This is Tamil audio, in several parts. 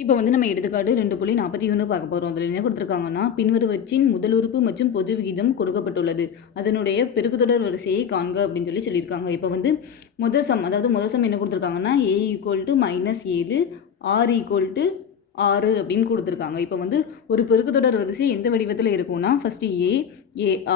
இப்போ வந்து நம்ம எடுத்துக்காட்டு 2.41 பார்க்க போகிறோம். அதில் என்ன கொடுத்துருக்காங்கன்னா, பின்வருவற்றின் முதல் உறுப்பு மற்றும் பொது விகிதம் கொடுக்கப்பட்டுள்ளது. அதனுடைய பெருக்குத்தொடர் வரிசையை காண்க அப்படின்னு சொல்லியிருக்காங்க. இப்போ வந்து முதல் சம் என்ன கொடுத்துருக்காங்கன்னா, a -7 r 6 அப்படின்னு கொடுத்துருக்காங்க. இப்போ வந்து ஒரு பெருக்குத்தொடர் வரிசை எந்த வடிவத்தில் இருக்கும்னா, ஃபஸ்ட்டு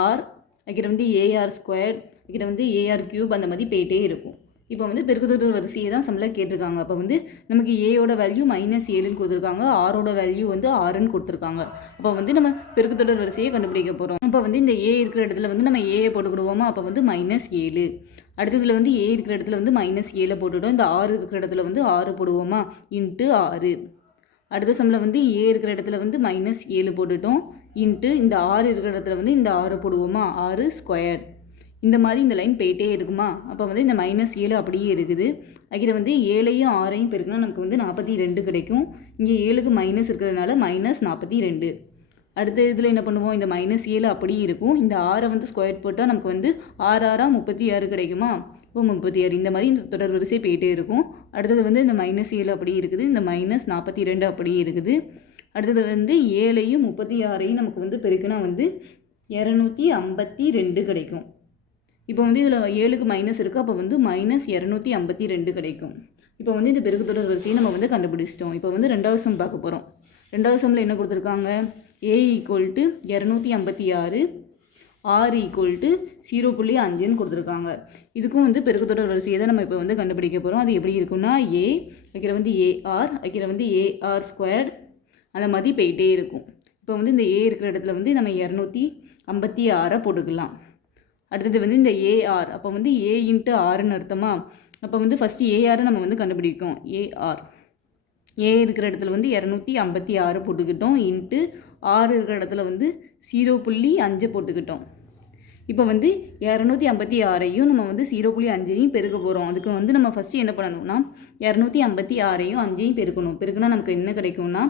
ar அதுக்கிட்ட வந்து ar², அதுக்கிட்ட வந்து ar³ அந்த மாதிரி போயிட்டே இருக்கும். இப்போ வந்து பெருக்குத்தொடர் வரிசையை தான் சம்மில் கேட்டிருக்காங்க. அப்போ வந்து நமக்கு ஏயோட வேல்யூ -7ன்னு கொடுத்துருக்காங்க, ஆரோட வேல்யூ வந்து 6ன்னு கொடுத்துருக்காங்க. அப்போ வந்து நம்ம பெருக்குத்தொடர் வரிசையை கண்டுபிடிக்க போகிறோம். அப்போ வந்து இந்த ஏ இருக்கிற இடத்துல வந்து நம்ம ஏயை போட்டுக்கிடுவோமா, அப்போ வந்து -7. அடுத்ததில் வந்து ஏ இருக்கிற இடத்துல வந்து -7 போட்டுவிட்டோம். இந்த 6 இருக்கிற இடத்துல வந்து 6 போடுவோமா, இன்ட்டு 6. அடுத்த சம்மில் வந்து ஏ இருக்கிற இடத்துல வந்து -7 போட்டுட்டோம், இன்ட்டு இந்த 6 இருக்கிற இடத்துல வந்து இந்த 6 போடுவோமா, 6². இந்த மாதிரி இந்த லைன் போயிட்டே இருக்குமா. அப்போ வந்து இந்த -7 அப்படியே இருக்குது. அதுக்கிட்ட வந்து 7ஐயும் 6ஐயும் பெருக்குனா நமக்கு வந்து 42 கிடைக்கும். இங்கே 7க்கு மைனஸ் இருக்கிறதுனால -42. அடுத்த இதில் என்ன பண்ணுவோம், இந்த -7 அப்படியே இருக்கும். இந்த 6 வந்து ஸ்கொயர் போட்டால் நமக்கு வந்து 6 6 36 கிடைக்குமா. இப்போ 36 இந்த மாதிரி இந்த தொடர் வரிசை போயிட்டே இருக்கும். அடுத்தது வந்து இந்த -7 அப்படியே இருக்குது, இந்த -42 அப்படியே இருக்குது. அடுத்தது வந்து 7ஐயும் 36ஐயும் நமக்கு வந்து பெருக்குனா வந்து 252 கிடைக்கும். இப்போ வந்து இதில் 7க்கு மைனஸ் இருக்குது, அப்போ வந்து -252 கிடைக்கும். இப்போ வந்து இந்த பெருக்குத்தொடர் வரிசையை நம்ம வந்து கண்டுபிடிச்சிட்டோம். இப்போ வந்து ரெண்டாவது சம் பார்க்க போகிறோம். ரெண்டாவது சம்மில் என்ன கொடுத்துருக்காங்க, a = 256, r = 0.5ன்னு கொடுத்துருக்காங்க. இதுக்கும் வந்து பெருக்குத்தொடர் வரிசையை தான் நம்ம இப்போ வந்து கண்டுபிடிக்க போகிறோம். அது எப்படி இருக்குன்னா, a வைக்கிற வந்து ar வைக்கிற வந்து ar² அந்த மாதிரி போயிட்டே இருக்கும். இப்போ வந்து இந்த a இருக்கிற இடத்துல வந்து நம்ம 256 போட்டுக்கலாம். அடுத்தது வந்து இந்த ஏஆர், அப்போ வந்து a × rன்னு அர்த்தமா. அப்போ வந்து ஃபஸ்ட்டு ஏஆரை நம்ம வந்து கண்டுபிடிக்கும். ஏஆர் ஏ இருக்கிற இடத்துல வந்து 256 போட்டுக்கிட்டோம், இன்ட்டு ஆர் இருக்கிற இடத்துல வந்து 0.5 போட்டுக்கிட்டோம். இப்போ வந்து 256ஐயும் நம்ம வந்து 0.5ஐயும் பெருக்க போகிறோம். அதுக்கு வந்து நம்ம ஃபஸ்ட்டு என்ன பண்ணணும்னா, 256ஐயும் 5ஐயும் பெருக்கணும். பெருக்குனா நமக்கு என்ன கிடைக்கும்னா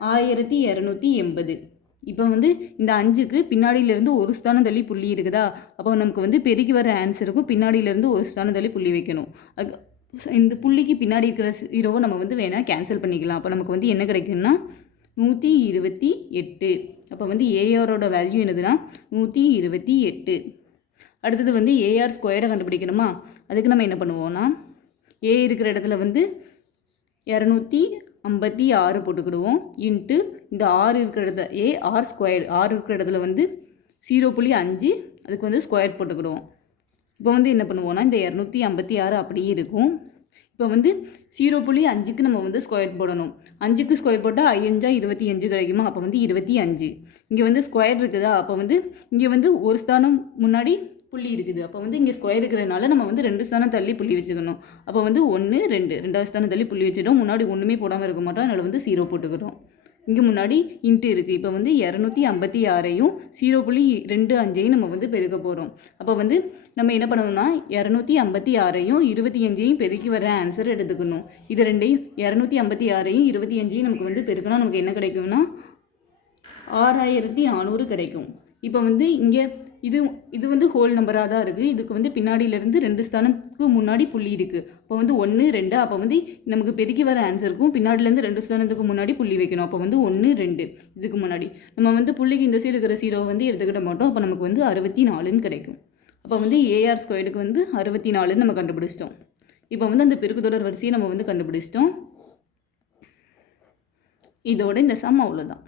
1280. இப்போ வந்து இந்த 5க்கு பின்னாடியிலேருந்து ஒரு ஸ்தானம் தள்ளி புள்ளி இருக்குதா. அப்போ நமக்கு வந்து பெருக்கி வர ஆன்சருக்கும் பின்னாடியிலேருந்து ஒரு ஸ்தானம் தள்ளி புள்ளி வைக்கணும். இந்த புள்ளிக்கு பின்னாடி இருக்கிற 0வை நம்ம வந்து வேணால் கேன்சல் பண்ணிக்கலாம். அப்போ நமக்கு வந்து என்ன கிடைக்கும்னா 128. அப்போ வந்து ஏஆரோட வேல்யூ என்னதுன்னா 128. அடுத்தது வந்து ar² கண்டுபிடிக்கணுமா. அதுக்கு நம்ம என்ன பண்ணுவோம்னா, ஏ இருக்கிற இடத்துல வந்து 256 போட்டுக்கிடுவோம், இன்ட்டு இந்த 6 இருக்கிற இடத்துல ar², 6 இருக்கிற இடத்துல வந்து 0.5 அதுக்கு வந்து ஸ்கொயர் போட்டுக்கிடுவோம். இப்போ வந்து என்ன பண்ணுவோம்னா, இந்த 256 அப்படியே இருக்கும். இப்போ வந்து 0.5க்கு நம்ம வந்து ஸ்கொயர் போடணும். 5க்கு ஸ்கொயர் போட்டால் 5 25 கிடைக்குமா. அப்போ வந்து 25. இங்கே வந்து ஸ்கொயர் இருக்குதா, அப்போ வந்து இங்கே வந்து ஒரு ஸ்தானம் முன்னாடி புள்ளி இருக்குது. அப்போ வந்து இங்கே ஸ்கொயர் இருக்கிறதுனால நம்ம வந்து 2 ஸ்தானம் தள்ளி புள்ளி வச்சுக்கணும். அப்போ வந்து 1 2 2வது ஸ்தானம் தள்ளி புள்ளி வச்சுட்டோம். முன்னாடி ஒன்றுமே போடாமல் இருக்க மாட்டோம், அதனால் வந்து 0 போட்டுக்கிறோம். இங்கே முன்னாடி இன்ட்டு இருக்குது. இப்போ வந்து 256ஐயும் 0.25ஐயும் நம்ம வந்து பெருக்க போகிறோம். அப்போ வந்து நம்ம என்ன பண்ணணும்னா, 256ஐயும் 25ஐயும் பெருக்கி வர ஆன்சர் எடுத்துக்கணும். இது ரெண்டையும் 256ஐயும் 25ஐயும் நமக்கு வந்து பெருக்கினா நமக்கு என்ன கிடைக்கும்னா 6400 கிடைக்கும். இப்போ வந்து இங்கே இது வந்து ஹோல் நம்பராக தான் இருக்குது. இதுக்கு வந்து பின்னாடியிலேருந்து 2 ஸ்தானத்துக்கு முன்னாடி புள்ளி இருக்குது. அப்போ வந்து 1 2. அப்போ வந்து நமக்கு பெருக்கி வர ஆன்சருக்கும் பின்னாடியிலேருந்து 2 ஸ்தானத்துக்கு முன்னாடி புள்ளி வைக்கணும். அப்போ வந்து 1 2 இதுக்கு முன்னாடி நம்ம வந்து புள்ளிக்கு இந்த சைடு இருக்கிற 0 வந்து எடுத்துக்கிட்ட மாட்டோம். அப்போ நமக்கு வந்து 64ன்னு கிடைக்கும். அப்போ வந்து ar² வந்து 64ன்னு நம்ம கண்டுபிடிச்சிட்டோம். இப்போ வந்து அந்த பெருக்குத்தொடர் வரிசையை நம்ம வந்து கண்டுபிடிச்சிட்டோம். இதோட இந்த சம் அவ்வளோதான்.